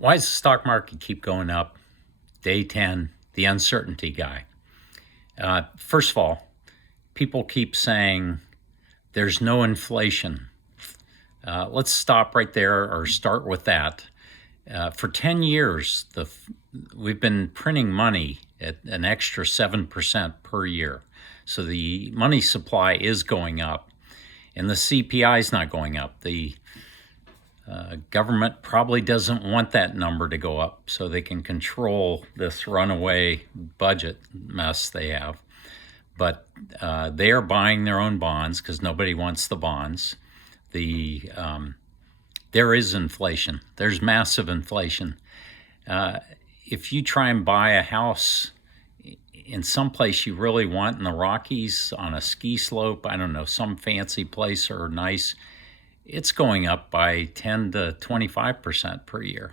Why does the stock market keep going up? Day 10, the uncertainty guy. First of all, people keep saying there's no inflation. Let's stop right there or start with that. For 10 years, we've been printing money at an extra 7% per year. So the money supply is going up, and the CPI is not going up. The government probably doesn't want that number to go up so they can control this runaway budget mess they have. But they are buying their own bonds because nobody wants the bonds. There is inflation. There's massive inflation. If you try and buy a house in some place you really want in the Rockies on a ski slope, I don't know, some fancy place or nice, it's going up by 10 to 25% per year.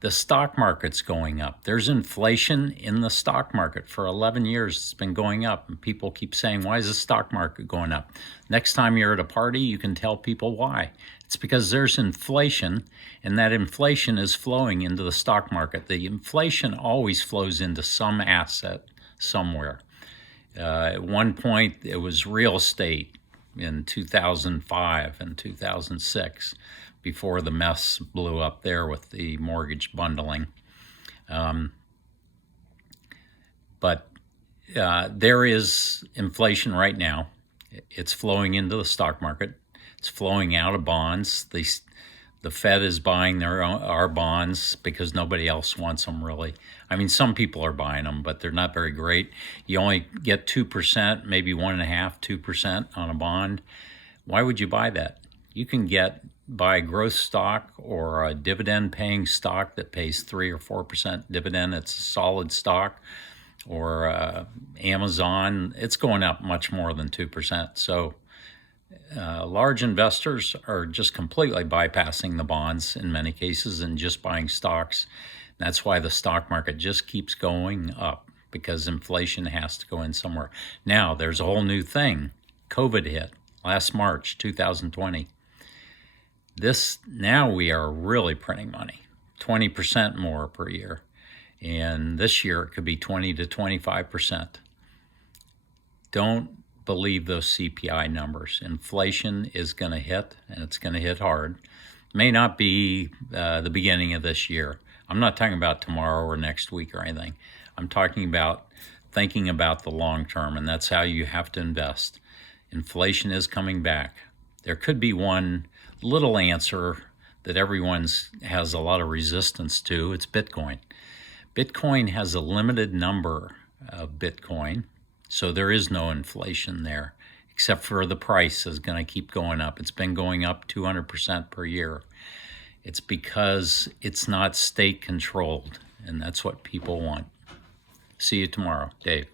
The stock market's going up. There's inflation in the stock market. For 11 years, it's been going up. And people keep saying, why is the stock market going up? Next time you're at a party, you can tell people why. It's because there's inflation, and that inflation is flowing into the stock market. The inflation always flows into some asset somewhere. At one point, it was real estate in 2005 and 2006. Before the mess blew up there with the mortgage bundling. But there is inflation right now. It's flowing into the stock market. It's flowing out of bonds. The Fed is buying our bonds because nobody else wants them, really. I mean, some people are buying them, but they're not very great. You only get 2%, maybe 1.5%, 2% on a bond. Why would you buy that? You can buy growth stock or a dividend-paying stock that pays 3 or 4% dividend. It's a solid stock. Or Amazon, it's going up much more than 2%. So large investors are just completely bypassing the bonds in many cases and just buying stocks. That's why the stock market just keeps going up, because inflation has to go in somewhere. Now, there's a whole new thing. COVID hit last March 2020. Now we are really printing money, 20% more per year. And this year it could be 20 to 25%. Don't believe those CPI numbers. Inflation is going to hit, and it's going to hit hard. May not be the beginning of this year. I'm not talking about tomorrow or next week or anything. I'm talking about thinking about the long term, and that's how you have to invest. Inflation is coming back. There could be one little answer that everyone has a lot of resistance to. It's Bitcoin. Bitcoin has a limited number of Bitcoin, so there is no inflation there, except for the price is going to keep going up. It's been going up 200% per year. It's because it's not state controlled, and that's what people want. See you tomorrow, Dave.